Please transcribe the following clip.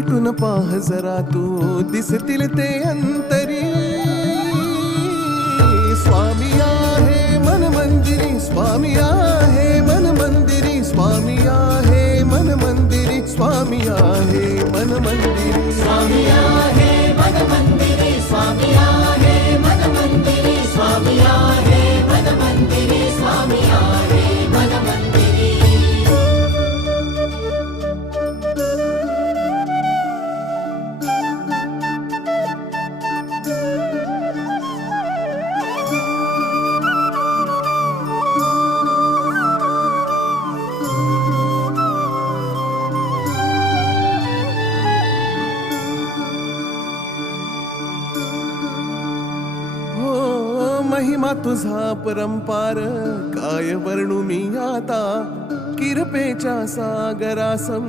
मिटून पाह जरा तू दिसतील ते अंतरी. स्वामी आहे मन मंदिरी, स्वामी आहे मन मंदिरी, स्वामी आहे मन मंदिरी, स्वामी आहे मन मंदिरी. स्वामी आहे मन मंदिरी, स्वामी आहे मन मंदिरी, स्वामी आहे मन मंदिरी, स्वामी आहे मन मंदिरी. महिमा तुझा परंपार काय वर्णू मी आता. किरपेच्या सागरासम